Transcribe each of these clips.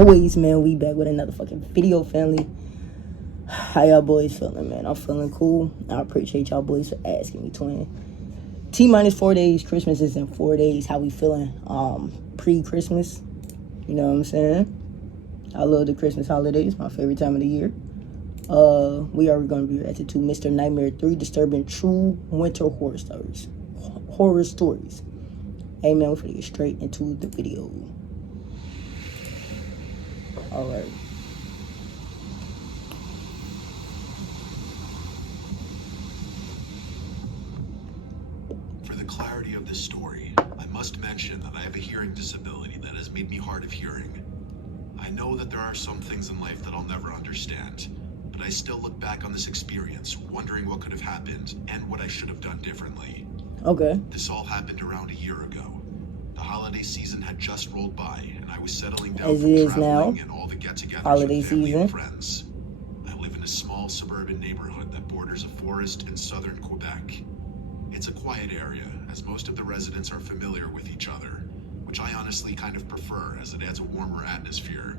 always, man, we back with another fucking video, family. How y'all boys feeling, man? I'm feeling cool. I appreciate y'all boys for asking me, twin. T-minus 4 days. Christmas is in 4 days. How we feeling? Pre-Christmas. You know what I'm saying? I love the Christmas holidays. My favorite time of the year. We are going to be reacting to Mr. Nightmare 3 Disturbing True Winter Horror Stories. Hey, man, we're going to get straight into the video. Alright. For the clarity of this story, I must mention that I have a hearing disability that has made me hard of hearing. I know that there are some things in life that I'll never understand, but I still look back on this experience, wondering what could have happened and what I should have done differently. Okay. This all happened around a year ago. The holiday season had just rolled by, and I was settling down As from it is traveling now. and all the get-togethers Holiday with family season. and friends. I live in a small suburban neighborhood that borders a forest in southern Quebec. It's a quiet area, as most of the residents are familiar with each other, which I honestly kind of prefer, as it adds a warmer atmosphere.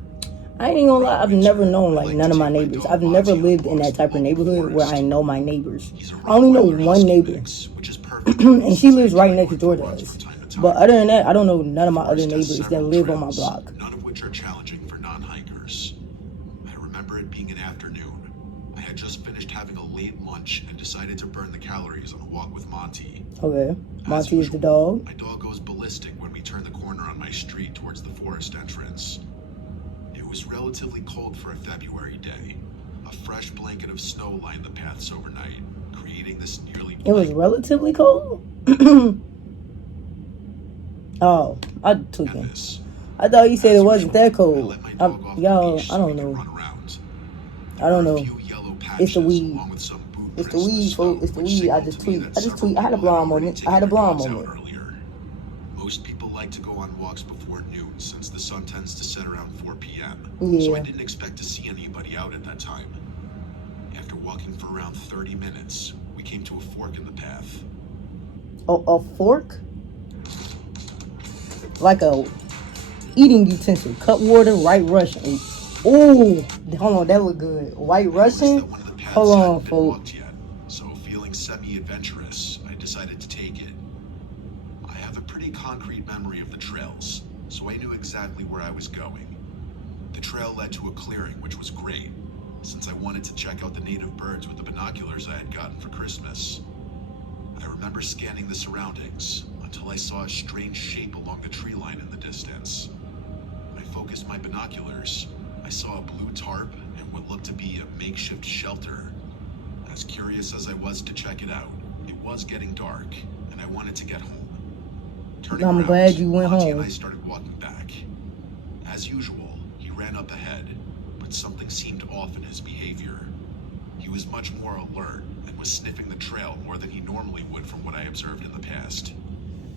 I ain't even gonna lie, I've never known like none of my neighbors. I've never lived in that type of neighborhood where I know my neighbors. I only know one neighbor, and she lives right next door to us. But other than that, I don't know none of my other neighbors that live on my block. None of which are challenging for non-hikers. I remember it being an afternoon. I had just finished having a late lunch and decided to burn the calories on a walk with Monty. Okay, Monty is the dog. My dog goes ballistic when we turn the corner on my street towards the forest entrance. It was relatively cold for a February day. A fresh blanket of snow lined the paths overnight, creating this nearly It was relatively cold? Oh, I took it. I thought you said it wasn't that cold. Y'all, I don't know. I don't know. It's the weed. It's the weed, folks. It's the weed. I just tweet. I had a blonde moment. Most people like to go on walks before noon since the sun tends to set around 4 p.m. Yeah. So I didn't expect to see anybody out at that time. After walking for around 30 minutes, we came to a fork in the path. A fork? Like a eating utensil. Cut water, White Russian. Ooh, hold on, that look good. White Russian? Hold on, folks. So feeling semi-adventurous, I decided to take it. I have a pretty concrete memory of the trails, so I knew exactly where I was going. The trail led to a clearing, which was great, since I wanted to check out the native birds with the binoculars I had gotten for Christmas. I remember scanning the surroundings until I saw a strange shape along the tree line in the distance. When I focused my binoculars, I saw a blue tarp and what looked to be a makeshift shelter. As curious as I was to check it out, it was getting dark, and I wanted to get home. I'm glad you went Monty home. and I started walking back. As usual, he ran up ahead, but something seemed off in his behavior. He was much more alert and was sniffing the trail more than he normally would from what I observed in the past.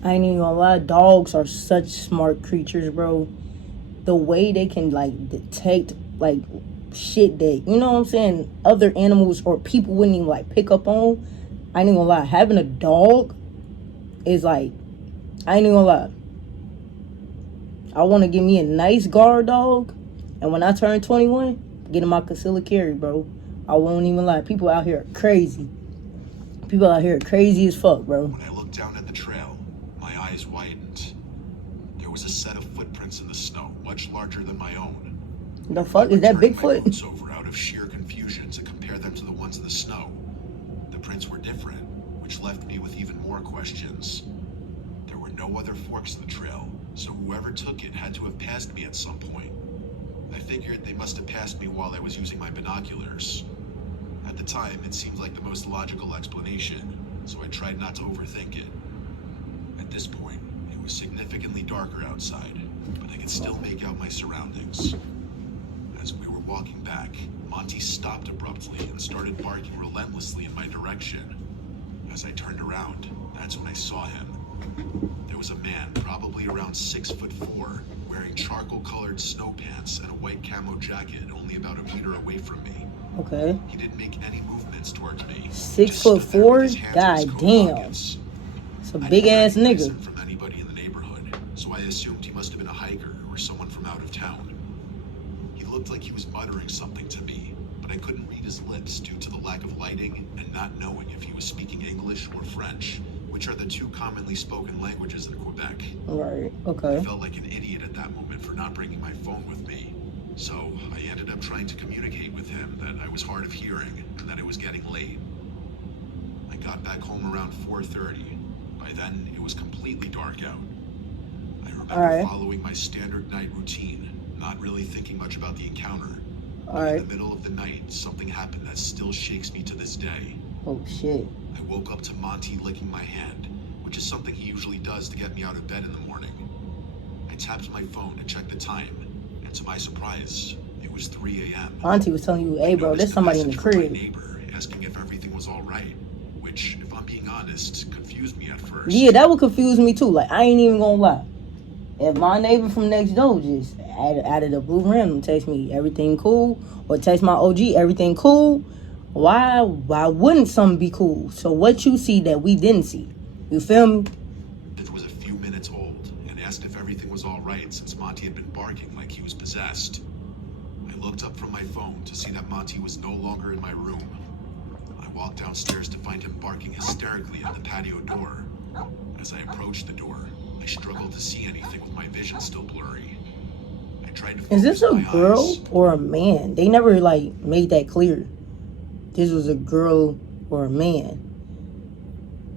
I ain't even gonna lie, dogs are such smart creatures, bro. The way they can, like, detect, like, shit that, you know what I'm saying, other animals or people wouldn't even, like, pick up on. I ain't even gonna lie, having a dog is, like, I ain't even gonna lie. I want to get me a nice guard dog, and when I turn 21, get in my concealed carry, bro. I won't even lie. People out here are crazy. People out here are crazy as fuck, bro. When I looked down at the trail, my eyes widened. There was a set of footprints in the snow, much larger than my own. The fuck? Is that I turned my Bigfoot? boots over out of sheer confusion to compare them to the ones in the snow. The prints were different, which left me with even more questions. There were no other forks in the trail, so whoever took it had to have passed me at some point. I figured they must have passed me while I was using my binoculars. At the time, it seemed like the most logical explanation, so I tried not to overthink it. At this point, it was significantly darker outside, but I could still make out my surroundings. As we were walking back, Monty stopped abruptly and started barking relentlessly in my direction. As I turned around, that's when I saw him. There was a man, probably around 6'4", wearing charcoal-colored snow pants and a white camo jacket only about a meter away from me. Okay. He didn't make any movements towards me. 6'4"? God damn. It's a big ass nigga. From anybody in the neighborhood, so I assumed he must have been a hiker or someone from out of town. looked like he was muttering something to me, but I couldn't read his lips due to the lack of lighting and not knowing if he was speaking English or French, which are the two commonly spoken languages in Quebec. Right, okay. I felt like an idiot at that moment for not bringing my phone with me. So I ended up trying to communicate with him that I was hard of hearing and that it was getting late. I got back home around 4:30. By then, it was completely dark out. I remember following my standard night routine, not really thinking much about the encounter. In the middle of the night, something happened that still shakes me to this day. Oh, shit. I woke up to Monty licking my hand, which is something he usually does to get me out of bed in the morning. I tapped my phone to check the time, and to my surprise, it was 3 a.m. Auntie was telling you, hey, bro, there's somebody in the crib. My neighbor asking if everything was all right, which, if I'm being honest, confused me at first. Yeah, that would confuse me too. Like, I ain't even gonna lie. If my neighbor from next door just out of the blue random text me everything cool, or text my OG everything cool, why wouldn't something be cool? So what you see that we didn't see? You feel me? It was a few minutes old and asked if everything was all right since Monty had been barking like he was possessed. I looked up from my phone to see that Monty was no longer in my room. I walked downstairs to find him barking hysterically at the patio door. As I approached the door, I struggled to see anything with my vision still blurry. I tried to focus. Is this a my girl eyes. or a man? They never like made that clear. This was a girl or a man,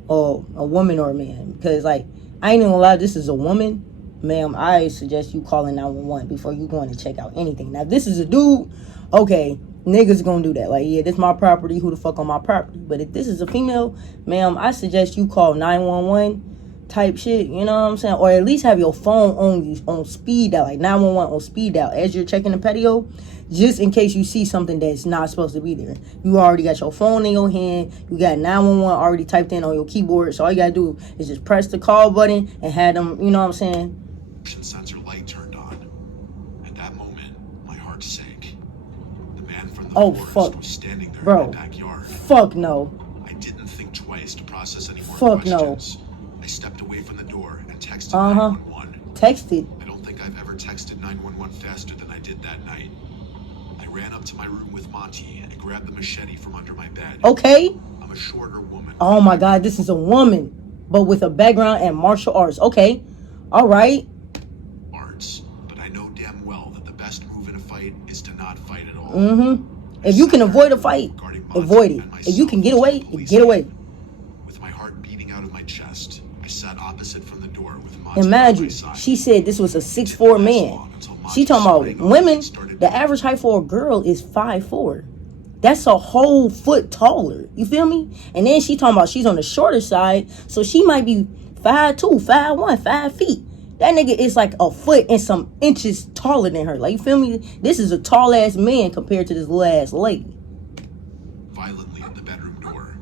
or a woman or a man. Because like, I ain't even gonna lie, this is a woman. Ma'am, I suggest you calling 911 before you going to check out anything. Now, if this is a dude, okay, niggas gonna do that. Like, yeah, this my property, who the fuck on my property? But if this is a female, ma'am, I suggest you call 911 type shit, you know what I'm saying? Or at least have your phone on you, on speed dial, like 911 on speed dial as you're checking the patio, just in case you see something that's not supposed to be there. You already got your phone in your hand, you got 911 already typed in on your keyboard, so all you gotta do is just press the call button and have them, you know what I'm saying? Motion sensor light turned on. At that moment, my heart sank. The man from the forest was standing there in my backyard. Fuck no. I didn't think twice to process any more Fuck questions. no. I stepped away from the door and texted 911. Texted. I don't think I've ever texted 911 faster than I did that night. I ran up to my room with Monty and grabbed the machete from under my bed. Okay. I'm a shorter woman. Oh my God, this is a woman, but with a background in martial arts. Okay. All right. Arts, but I know damn well that the best move in a fight is to not fight at all. If you can avoid a fight, avoid it. If you can get away, get away. With my heart beating out of my chest, I sat opposite from the door with Monty. Imagine, she said this was a 6'4" man. She talking about women, the average height for a girl is 5'4". That's a whole foot taller. You feel me? And then she talking about she's on the shorter side, so she might be 5'2", 5'1", 5 feet. That nigga is like a foot and some inches taller than her. Like, you feel me? This is a tall ass man compared to this little ass lady. Violently at the bedroom door.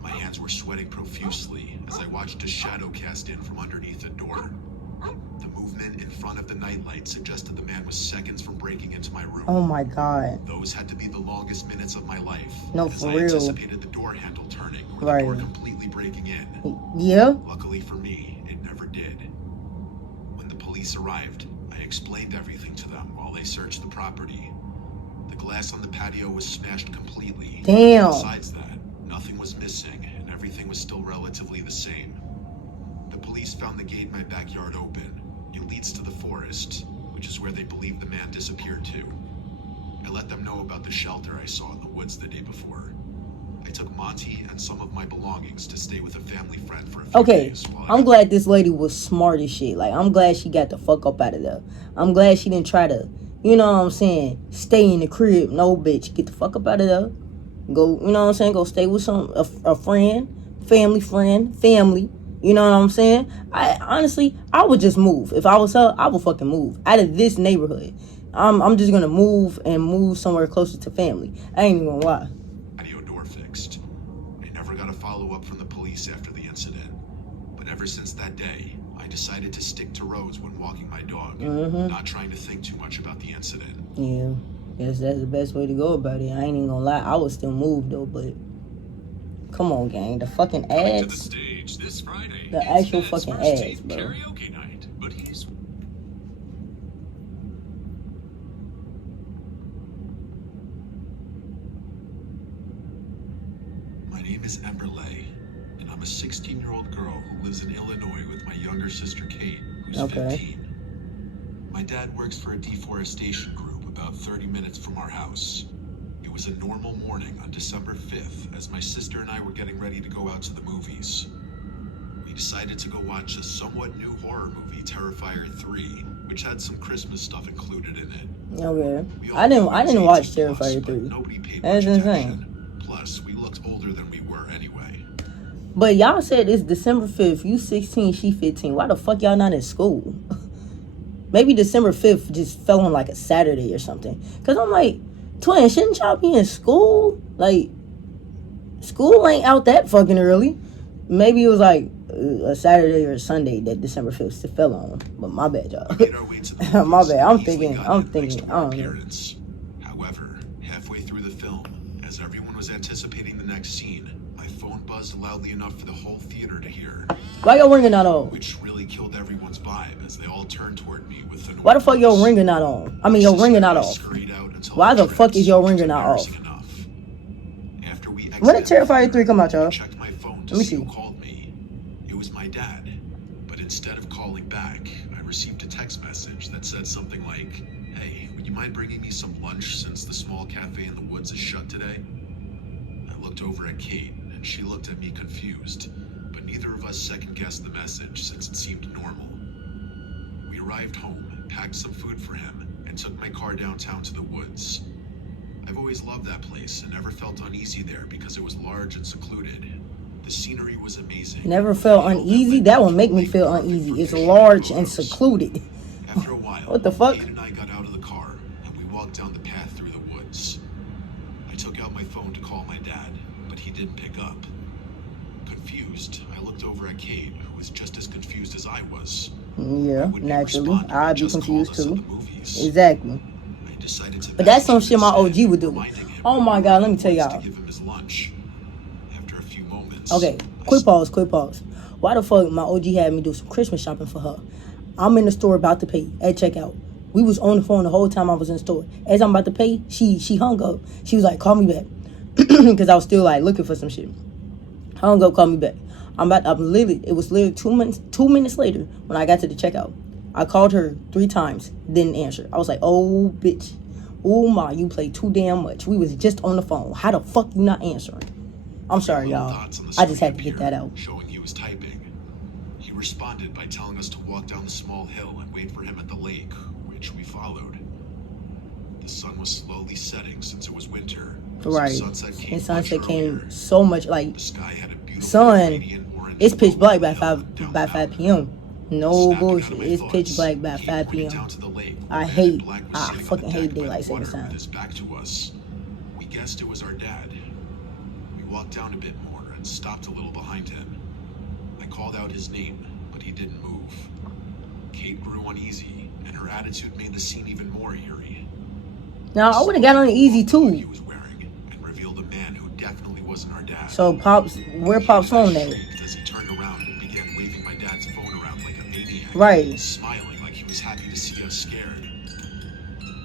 My hands were sweating profusely as I watched a shadow cast in from underneath the door. The movement in front of the nightlight suggested the man was seconds from breaking into my room. Oh my God. Those had to be the longest minutes of my life. No, as for I real. anticipated the door handle turning or the door completely breaking in. Yeah. Luckily for me, it never did. When the police arrived, I explained everything to them while they searched the property. The glass on the patio was smashed completely. Damn. Besides that, nothing was missing and everything was still relatively the same. The police found the gate in my backyard open. It leads to the forest, which is where they believe the man disappeared to. I let them know about the shelter I saw in the woods the day before. I took Monty and some of my belongings to stay with a family friend for a few days. I'm glad this lady was smart as shit. Like, I'm glad she got the fuck up out of there. I'm glad she didn't try to, you know what I'm saying, stay in the crib. No, bitch, get the fuck up out of there. Go, you know what I'm saying, go stay with a friend, family. You know what I'm saying? I would just move. If I was her, I would fucking move out of this neighborhood. I'm just gonna move somewhere closer to family. I ain't even gonna lie. Patio door fixed. I never got a follow-up from the police after the incident. But ever since that day, I decided to stick to roads when walking my dog, not trying to think too much about the incident. Yeah, yes, that's the best way to go about it. I ain't even gonna lie. I would still move though, but come on, gang. The fucking ads. To the stage this Friday. The actual fucking ads, bro. Karaoke night, but he's name is Emberlay, and I'm a 16-year-old girl who lives in Illinois with my younger sister Kate, who's Okay. 15. My dad works for a deforestation group about 30 minutes from our house. It was a normal morning on December 5th as my sister and I were getting ready to go out to the movies. We decided to go watch a somewhat new horror movie, Terrifier 3, which had some Christmas stuff included in it. Okay. We all I knew it was didn't watch 18+, Terrifier but 3. nobody paid That's much insane. attention. Plus, we looked older than we were anyway. But y'all said it's December 5th. You 16, she 15. Why the fuck y'all not in school? Maybe December 5th just fell on like a Saturday or something. Because I'm like, twin, shouldn't y'all be in school? Like, school ain't out that fucking early. Maybe it was like a Saturday or a Sunday that December 5th fell on. But my bad, y'all. We made our way to the movies My bad. and I'm easily thinking, got in thanks to I our don't know. parents. However, halfway through the film, as everyone was anticipating the next scene, my phone buzzed loudly enough for the whole theater to hear, Why your ringer not on? which really killed everyone's vibe as they all turned toward me with an Why the fuck your ringer not on? I mean, your ringer not off. Why the fuck is your ringer not off? After we When did exited the Terrifier 3 come out, y'all? I checked my phone to Let me see see. who called me. It was my dad. But instead of calling back, I received a text message that said something like, "Hey, would you mind bringing me some lunch since the small cafe in the woods is shut today?" I looked over at Kate, and she looked at me confused, but neither of us second-guessed the message since it seemed normal. We arrived home, packed some food for him, and took my car downtown to the woods. I've always loved that place and never felt uneasy there because it was large and secluded. The scenery was amazing. Never felt uneasy? That would make me feel uneasy. It's large and secluded. After a while, What the fuck? Kate and I got out of the car and we walked down the path through the woods. I took out my phone to call my dad, but he didn't pick up. Confused, I looked over at Kate, who was just as confused as I was. Yeah, Wouldn't he naturally. respond when he I'd be just called confused us at too. the movies? Exactly. I decided to But that's some message shit him my instead, OG would do. reminding him Oh my God, let me tell to y'all. give him his lunch. After a few moments, Okay, I quick pause. Why the fuck my OG had me do some Christmas shopping for her? I'm in the store about to pay at checkout. We was on the phone the whole time I was in the store. As I'm about to pay, she hung up. She was like, "Call me back," because I was still like looking for some shit. Hung up, call me back. It was literally 2 minutes later when I got to the checkout. I called her 3 times, didn't answer. I was like, "Oh bitch, oh my, you play too damn much. We was just on the phone. How the fuck you not answering?" I'm sorry, little y'all. dots on the I just screen had to get appeared, that out. showing he was typing. He responded by telling us to walk down the small hill and wait for him at the lake, which we followed. The sun was slowly setting since it was winter. so Right. sunset came And sunset much came earlier. so much like The sky had a beautiful sun. radiant orange It's pitch glow black by on the hill 5 down by the 5 mountain. p.m. No Snapping out bullshit. of my It's pitch thoughts, black by he 5 pointed p.m. down to the lake where I a man in hate- black was I sitting on fucking the hate deck by daylight the savings water time. with his back to us. We guessed it was our dad. We walked down a bit more and stopped a little behind him. I called out his name, but he didn't move. Kate grew uneasy, and her attitude made the scene even more eerie. Now I would have got on easy He too. was wearing and revealed a man who definitely wasn't our dad. So Pops, where Pops phone at? Shrieked as he turned around and began waving my dad's phone around like a maniac. Right. Smiling like he was happy to see us scared.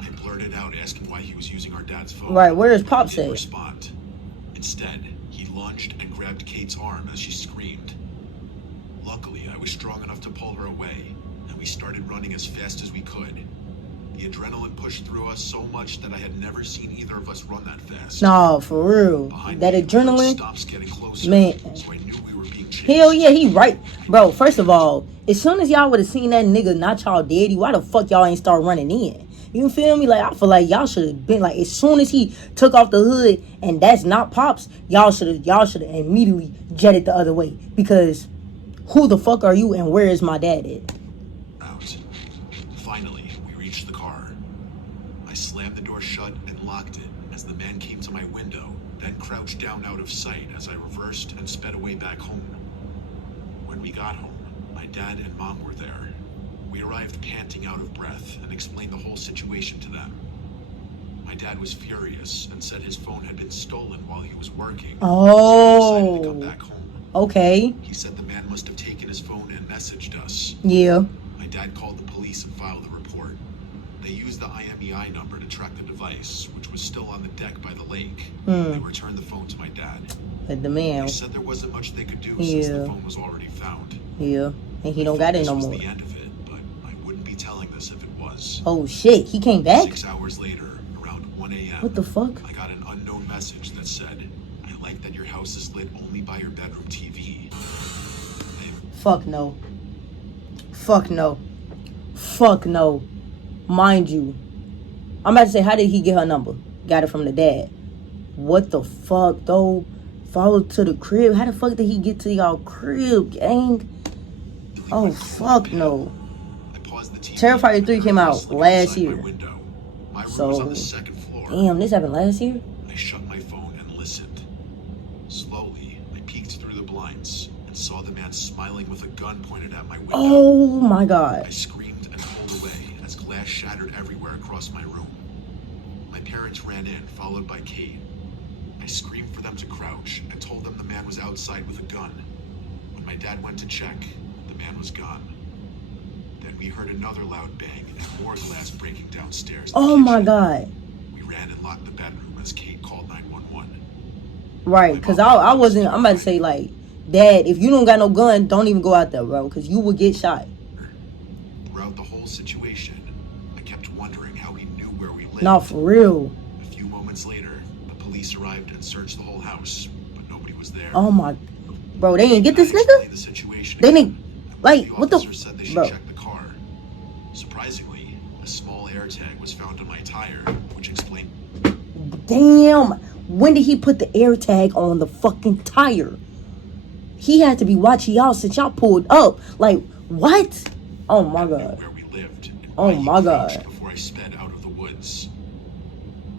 I blurted out asking why he was using our dad's phone. Right, where is He Pops didn't at? respond. Instead, he lunged and grabbed Kate's arm as she screamed. Luckily, I was strong enough to pull her away, and we started running as fast as we could. The adrenaline pushed through us so much that I had never seen either of us run that fast. Nah, for real. Behind That me, the bird adrenaline. stops getting closer, Man. so I knew we were being chased. Hell yeah, he right. Bro, first of all, as soon as y'all would have seen that nigga not y'all daddy, why the fuck y'all ain't start running in? You feel me? Like, I feel like y'all should have been like, as soon as he took off the hood and that's not Pops, y'all should have immediately jetted the other way. Because who the fuck are you and where is my dad at? Out. Finally, we reached the car. I slammed the door shut and locked it as the man came to my window, then crouched down out of sight as I reversed and sped away back home. When we got home, my dad and mom were there. We arrived panting out of breath and explained the whole situation to them. My dad was furious and said his phone had been stolen while he was working. So he decided to come Oh, back home. okay. He said the man must have taken his phone and messaged us. Yeah. My dad called the police and filed a report. They used the IMEI number to track the device, which was still on the deck by the lake. Hmm. They returned the phone to my dad. But the man, He said there wasn't much they could do since Yeah. the phone was already found. yeah, and he I don't thought got it this no was more. the end of it, but I wouldn't be telling this if it was. Oh shit, he came back? 6 hours later, around 1 a.m., What the fuck? I got an unknown message that said, "I like that your house is lit only by your bedroom TV." Fuck no. Fuck no. Fuck no. Mind you, I'm about to say, how did he get her number? Got it from the dad. What the fuck, though? Followed to the crib. How the fuck did he get to y'all crib, gang? Oh, fuck no. I paused the TV. Terrifier 3 came out Looking last outside my year. window. My room So, was on the second floor. Damn, this happened last year? I shut my phone and listened. Slowly, I peeked through the blinds and saw the man smiling with a gun pointed at my window. Oh my I god. screamed and pulled away as glass shattered everywhere across my room. My parents ran in, followed by Kate. I screamed for them to crouch and told them the man was outside with a gun. When my dad went to check, the man was gone. Then we heard another loud bang and more glass breaking downstairs. in the Oh my kitchen. god. We ran and locked the bedroom as Kate called 911. Right, because I wasn't, I'm about to say, like, Dad, if you don't got no gun, don't even go out there, bro, because you will get shot. Throughout the whole situation, I kept wondering how he knew where we lived. No, for real. A few moments later, the police arrived and searched the whole house, but nobody was there. Oh my, bro, they didn't get this I explained nigga? the situation They again, didn't, and like, the what the, officer said they should bro. check the car. Surprisingly, a small air tag was found on my tire, which explained Damn, when did he put the air tag on the fucking tire? He had to be watching y'all since y'all pulled up. Like, what? Oh my god. where we lived and Oh why he my crouched God. before I sped out of the woods.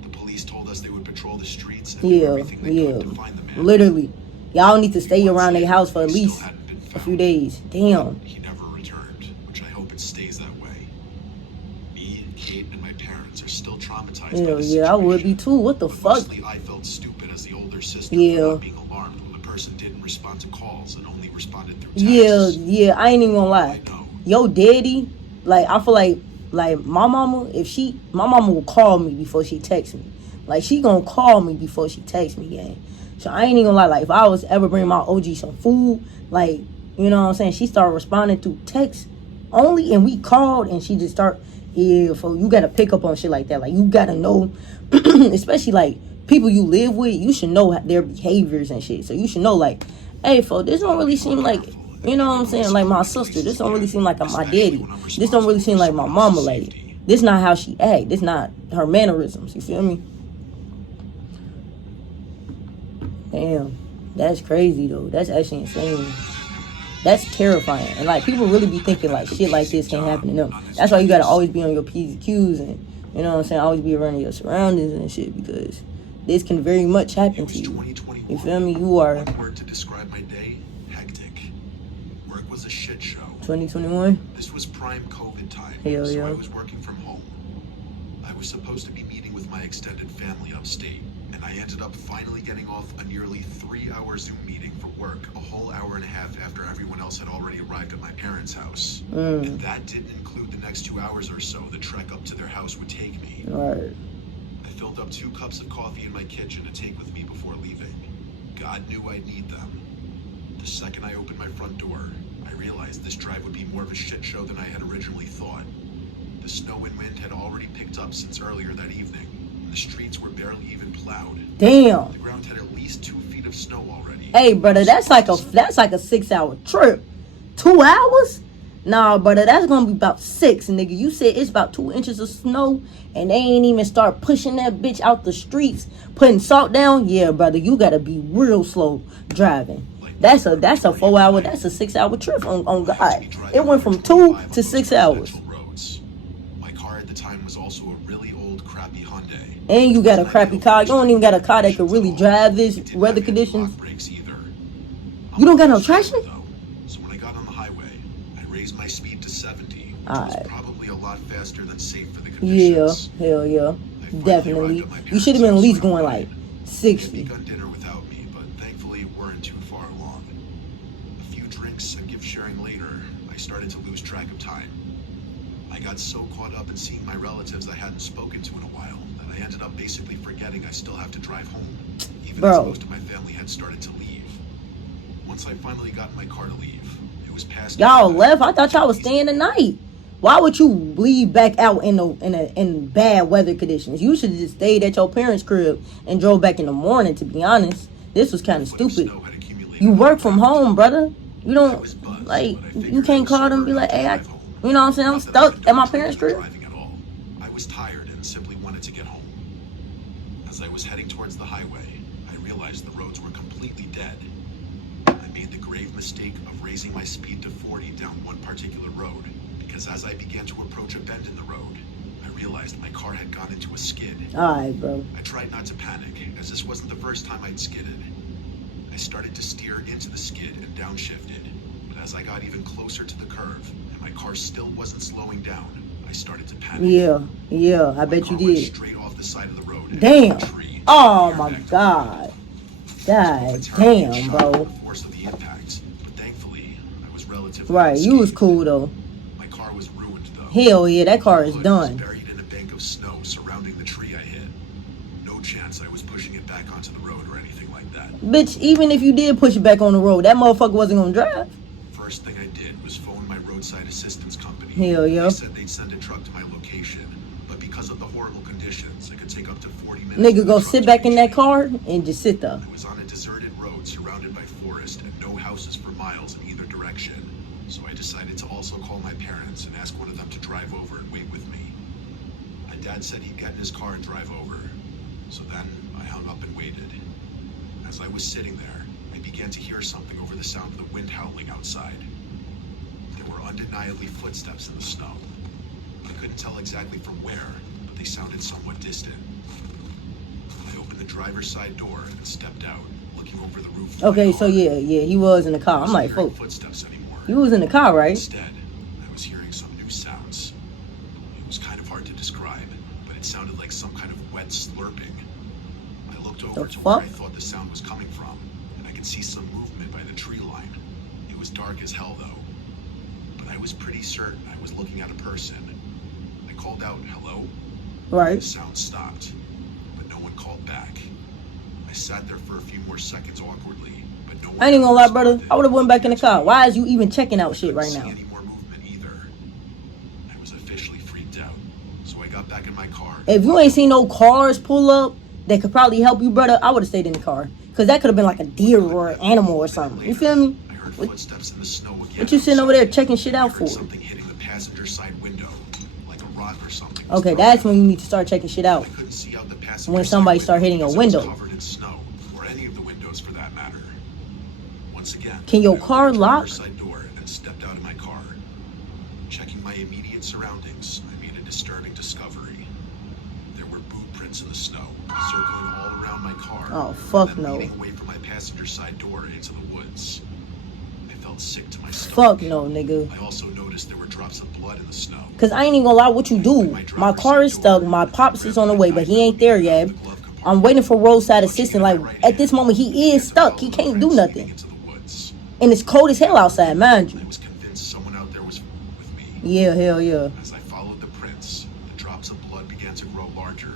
The police told us they would patrol the streets and do Yeah, everything they yeah. could to find the man. Literally. Y'all need to stay around their house for at He still least hadn't been a found. few days. Damn. He never returned, which I hope it stays that way. Me, Kate, and my parents are still traumatized by Hell the yeah, I would be situation. too. What the But fuck? mostly I felt stupid as the older sister Yeah. for not being alarmed when the person didn't respond to calls and only responded through Yeah, texts. yeah, I ain't even gonna lie. I know. Yo, daddy, like, I feel like my mama, my mama will call me before she texts me. Like, she gonna call me before she texts me, gang. So I ain't even gonna lie, like, if I was ever bringing my OG some food, like, you know what I'm saying, she started responding through text only, and we called, and she just start, yeah, for you gotta pick up on shit like that. Like, you gotta know, especially, like, people you live with, you should know their behaviors and shit. So you should know, like, hey, fo, this don't really seem like, you know what I'm saying, like my sister. This don't really seem like my daddy. This don't really seem like my mama. Like, this not how she act. This not her mannerisms. You feel me? Damn, that's crazy though. That's actually insane. That's terrifying. And like, people really be thinking like shit like this can happen to them. That's why you gotta always be on your P's and Q's, and you know what I'm saying, always be around your surroundings and shit, because this can very much happen to you. You feel me? You are One word to describe my day: hectic. Work was a shit show. 2021. This was prime COVID time, Hell so yeah. I was working from home. I was supposed to be meeting with my extended family upstate, and I ended up finally getting off a nearly 3-hour Zoom meeting for work, a whole hour and a half after everyone else had already arrived at my parents' house. And that didn't include the next 2 hours or so the trek up to their house would take me. Alright. I filled up 2 cups of coffee in my kitchen to take with me before leaving. God knew I'd need them. The second I opened my front door, I realized this drive would be more of a shit show than I had originally thought. The snow and wind had already picked up since earlier that evening, and the streets were barely even plowed. Damn. The ground had at least 2 feet of snow already. Hey, brother, that's like a 6-hour trip. 2 hours? Nah, brother, that's gonna be about 6, nigga. You said it's about 2 inches of snow, and they ain't even start pushing that bitch out the streets, putting salt down. Yeah, brother, you gotta be real slow driving. That's a 4-hour, that's a 6-hour trip on God. It went from 2 to 6 hours. Roads. My car at the time was also a really old, crappy Hyundai. And you got a crappy car. You don't even got a car that could really drive this weather conditions. Brakes either. You don't got no traction? Though, so when I got on the highway, I raised my speed to 70, which Alright. was probably a lot faster than safe for the Yeah, conditions. hell yeah. I finally Definitely. arrived at my You should have been at parents' least house going around like 9. They had 60. begun dinner without me, but thankfully weren't too far along. A few drinks and gift sharing later, I started to lose track of time. I got so caught up in seeing my relatives I hadn't spoken to in a while that I ended up basically forgetting I still have to drive home, even as most of my family had started to leave. Once I finally got in my car to leave, it was past. Y'all left? I thought y'all was staying the night. Why would you leave back out in bad weather conditions? You should have just stayed at your parents' crib and drove back in the morning, to be honest. This was kind of stupid. You work from home, brother. You don't, like, you can't call them and be like, hey, you know what I'm saying? I'm stuck at my parents' crib. I was tired and simply wanted to get home. As I was heading towards the highway, I realized the roads were completely dead. I made the grave mistake of raising my speed to 40 down one particular road, because as I began to approach a bend in the road, I realized my car had gone into a skid. Alright, bro. I tried not to panic, as this wasn't the first time I'd skidded. I started to steer into the skid and downshifted, but as I got even closer to the curve, and my car still wasn't slowing down, I started to panic. Yeah, I bet you did. Straight off the side of the road. Damn. Oh my God. God damn, bro. Force of the impact, but thankfully, I was relatively right, you was cool though. My car was ruined though. Hell yeah, that car is done. Was buried in a bank of snow surrounding the tree I hit. No chance I was pushing it back onto the road or anything like that. Bitch, even if you did push it back on the road, that motherfucker wasn't gonna drive. First thing I did was phone my roadside assistance company. Hell yeah. They said they'd send a truck to my location, but because of the horrible conditions, it could take up to 40 minutes. Nigga, go sit back in that car and just sit there. I was on a deserted road surrounded by forest and no houses for miles in either direction. So I decided to also call my parents and ask one of them to drive over and wait with me. My dad said he'd get in his car and drive over. So then I hung up and waited. As I was sitting there, I began to hear something over the sound of the wind howling outside. There were undeniably footsteps in the snow. I couldn't tell exactly from where, but they sounded somewhat distant. I opened the driver's side door and stepped out, looking over the roof. Okay, so yeah, he was in the car. I'm like, fuck. Footsteps anymore. You was in the car, right? Instead, I was hearing some new sounds. It was kind of hard to describe, but it sounded like some kind of wet slurping. I looked over to where I thought the sound was coming from, and I could see some movement by the tree line. It was dark as hell, though. But I was pretty certain I was looking at a person. I called out, hello? Right. The sound stopped, but no one called back. I sat there for a few more seconds awkwardly, but no one. I ain't even gonna lie, brother. responded. I would have went back in the car. Why is you even checking out shit right I now? couldn't see any more movement either. I was officially freaked out, so I got back in my car. If you ain't seen no cars pull up that could probably help you, brother, I would have stayed in the car. Cause that could have been like a deer or an animal or something. You feel me? I heard footsteps in the snow again. What you sitting over there checking shit out I for? heard something hitting the passenger side window, like a rock or something. Okay, that's when you need to start checking shit out. I couldn't see out the passenger When side somebody window start hitting a because it was window. covered in snow, or any of the windows for that matter. Once again, Can your I car opened the lock? driver's side door and stepped out of my car. Checking my immediate surroundings, I made a disturbing discovery. There were boot prints in the snow, circling all around my car. Oh, fuck and then no. leading away from my passenger side door into the woods. I felt sick to my stomach. Fuck no, nigga. I also noticed there were drops of blood in the snow. Cause I ain't even gonna lie, what you do? My car is stuck. My pops is on the way, but he ain't there yet. I'm waiting for roadside assistance. Like at this moment, he is stuck. He can't do nothing. And it's cold as hell outside, mind you. I was convinced someone out there was with me. Yeah, hell yeah. As I followed the prints, the drops of blood began to grow larger.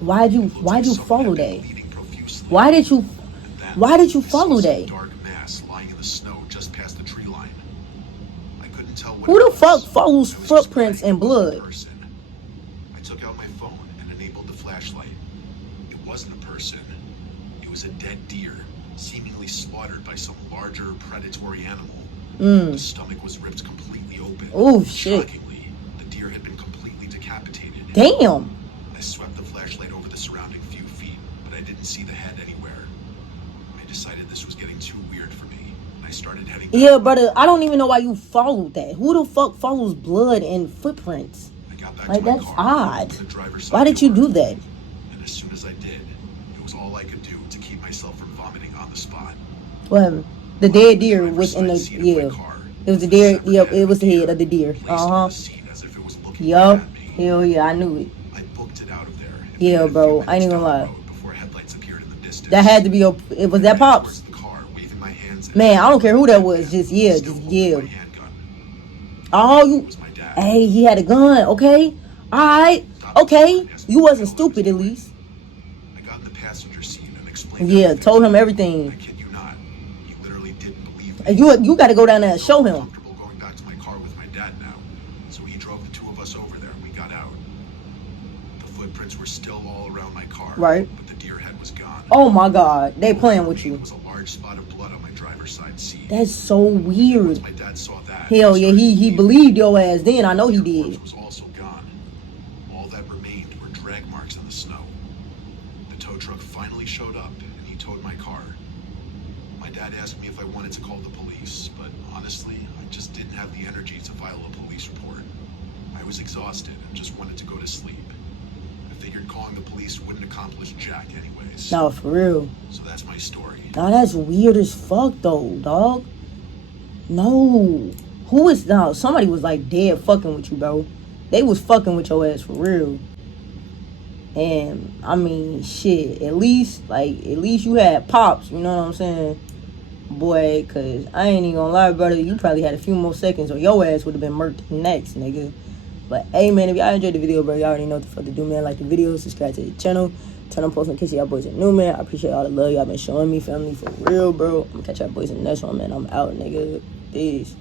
Why'd you follow that? Why did you follow that? Dark mass lying in the snow just past the tree line. I couldn't tell what Who it the was. fuck follows I was just footprints praying and it wasn't a blood? person. I took out my phone and enabled the flashlight. It wasn't a person. It was a dead deer, seemingly slaughtered by some larger predatory animal. The stomach was ripped completely open. Oh, shit. Shockingly, the deer had been completely decapitated. Damn. I swept the flashlight over the surrounding few feet, but I didn't see the head anywhere. I decided this was getting too weird for me, and I started heading back. Yeah, brother, I don't even know why you followed that. Who the fuck follows blood and footprints? I got back Like, to my that's car, odd. opened the driver's Why side did you door, do that? And as soon as I did, it was all I could do to keep myself from vomiting on the spot. What happened? The dead deer driver's was in the, side seat of my yeah. car It was the a deer, severed yep, head it of was a the head deer of the deer. placed on the seat as if it was looking Yup. right at me. Hell yeah, I knew it. I booked it out of there. and Yeah, made it a bro, few I ain't minutes gonna down the lie. road before headlights appeared in the distance. That had to be your, it was that Pops? Towards the car, waving my hands Man, I don't care who that was, Still just, yeah, holding my handgun. Oh, It you, was my dad. had. Hey, he had a gun, okay? Alright, okay. You wasn't stupid at least. I got in the passenger seat and explained Yeah, everything told to him everything. I kid you not. He literally didn't believe me. And you gotta go down there and show him. Comfortable going back to my car with my dad now. So he drove the two of us over there and we got out. The footprints were still all around my car. Right. But the deer head was gone. Oh my god, they playing with There you. was a large spot of blood on my driver's side seat. That's so weird. Once my dad saw that, Hell yeah, started he to believe believed your ass then. I know he the corpse did. was also gone. All that remained were drag marks in the snow. The tow truck finally showed up and he towed my car. My dad asked me if I wanted to call the police, but honestly, I just didn't have the energy to file a police report. I was exhausted and just wanted to go to sleep. I figured calling the police wouldn't accomplish jack anyways. No, for real. So that's my story. Nah, that's weird as fuck though, dog. No. Who is now? Somebody was like dead fucking with you, bro. They was fucking with your ass for real. And I mean, shit. At least you had pops. You know what I'm saying, boy? Cause I ain't even gonna lie, brother. You probably had a few more seconds, or your ass would have been murked next, nigga. But hey, man, if y'all enjoyed the video, bro, y'all already know what the fuck to do, man. Like the video, subscribe to the channel, turn on post notifications. Y'all boys are new, man. I appreciate all the love y'all been showing me, family, for real, bro. I'm gonna catch y'all boys in the next one, man. I'm out, nigga. Peace.